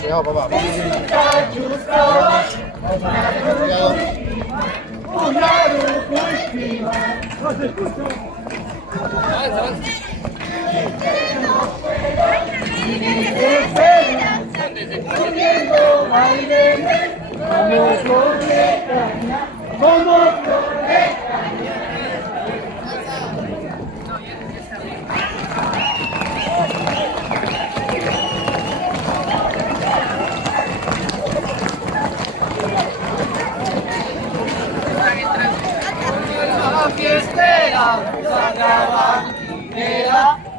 Cuidado, papá.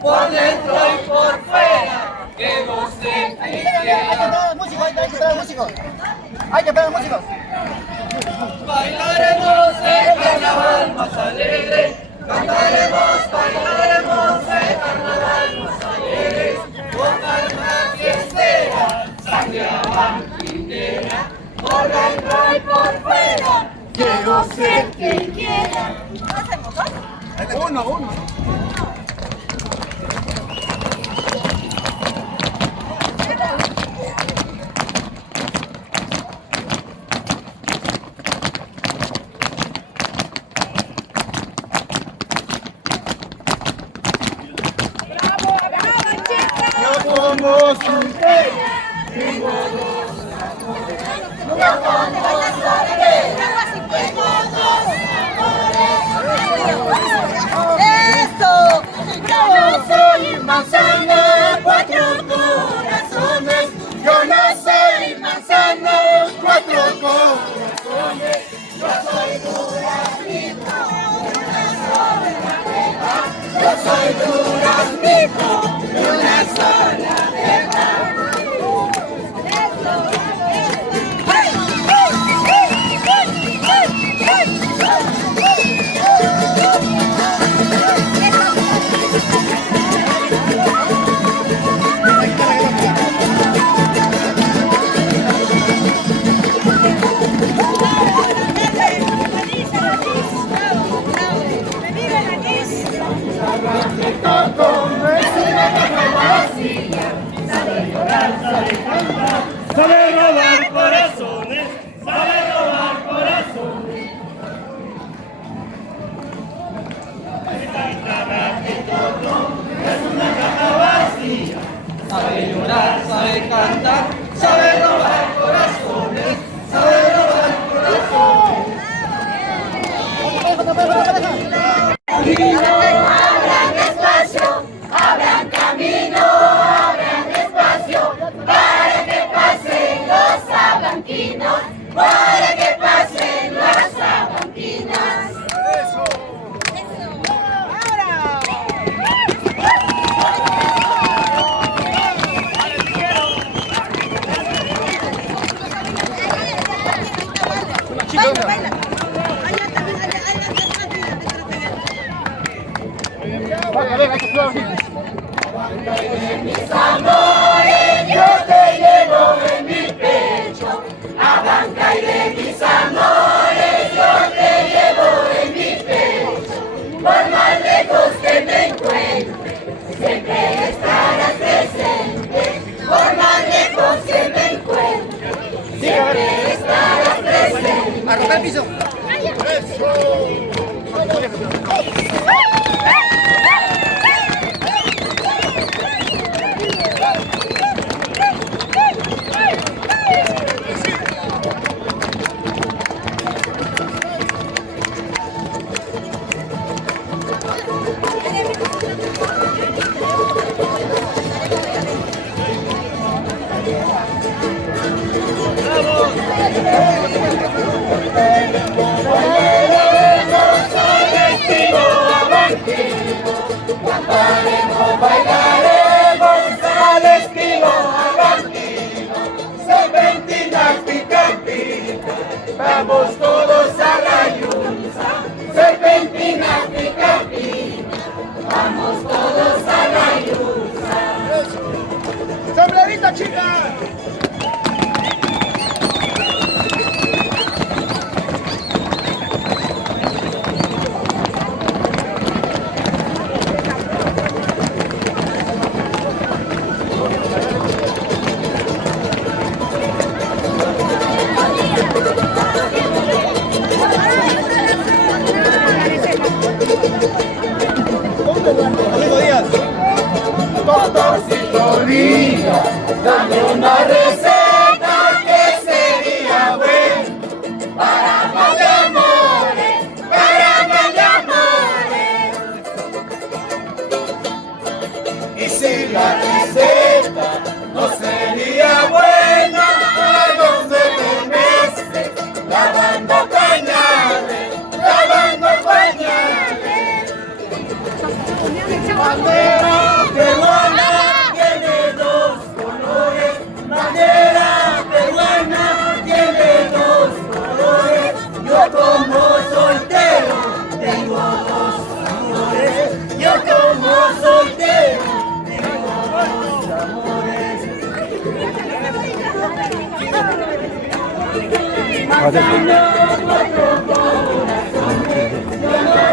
Por dentro y por fuera, que goce quien quiera. Hay que pegar músicos. Bailaremos el carnaval más alegre, cantaremos, bailaremos el carnaval más alegre, con alma fiestera, sangre banquinera, por dentro y por fuera, que goce quien quiera. Uno. Yo soy manzana, cuatro corazones. Yo no soy manzana, cuatro corazones. Yo soy duraznito, una sola verdad. Yo soy duraznito, una sola verdad. Sabe robar corazones, sabe robar corazones. Esta guitarra que toco es una caja vacía. Sabe llorar, sabe cantar, sabe robar corazones, sabe robar corazones. Abran espacio, abran camino, abran espacio, para que pasen los abanquinos, para que pasen las abanquinas. Baila, baila. Mis amores, yo te llevo en mi pecho. Abanca y de mis amores, yo te llevo en mi pecho.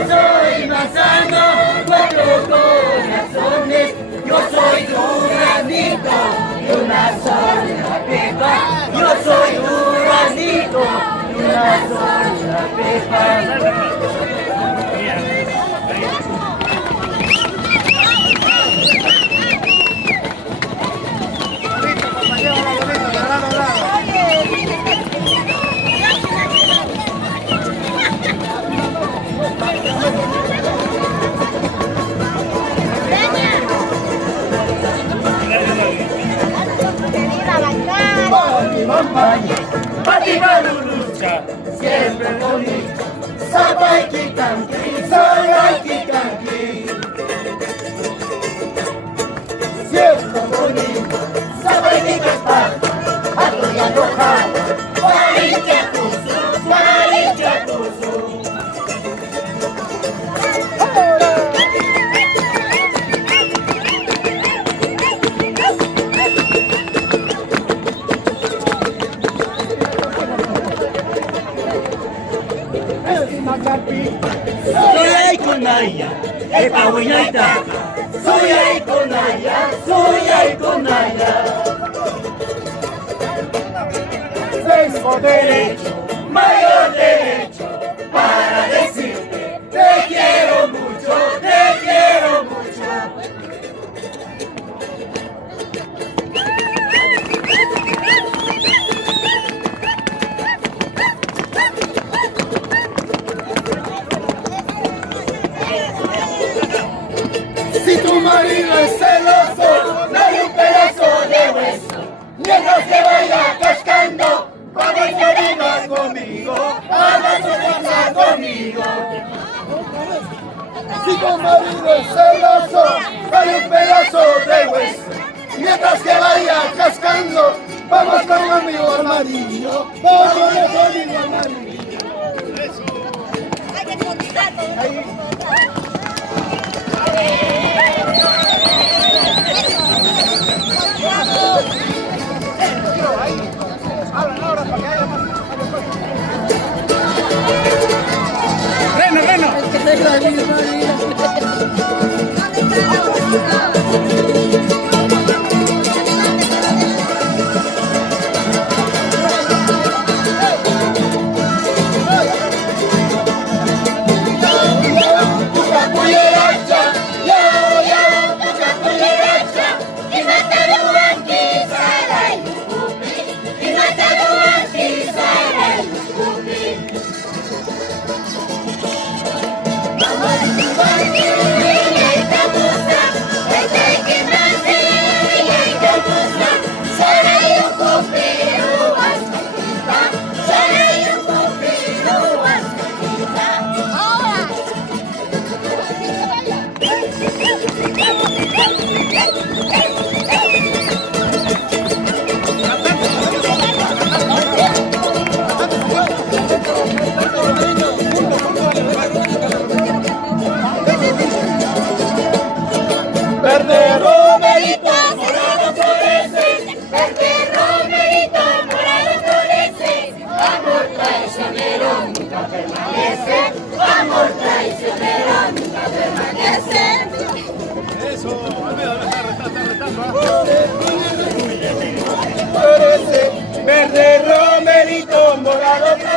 soy manzano, cuatro corazones. Yo soy un granito y una sola pepa. Yo soy un granito y una sola pepa. Patimalulucha, siempre bonito. Sabaiki canqui. Siempre bonito. Sabaiki canqui. Atoya roja. Maricha tuzu. Soy Conaya, Epahuinaita. Soy Conaya. Tengo derecho, mayor derecho, para decirte te quiero mucho, te quiero mucho. Si tu marido es celoso, dale un pedazo de hueso. Mientras que vaya cascando, vamos que vengas conmigo, hagas una cosa conmigo. Si tu marido es celoso, dale un pedazo de hueso. Mientras que vaya cascando, vamos con mi amigo amarillo, vamos con mi amigo amarillo. Verde romerito, morado florece, verde romerito, morado florece. Amor traicionero nunca permanece, amor traicionero nunca permanece. Eso, florece, verde romerito, morado florece.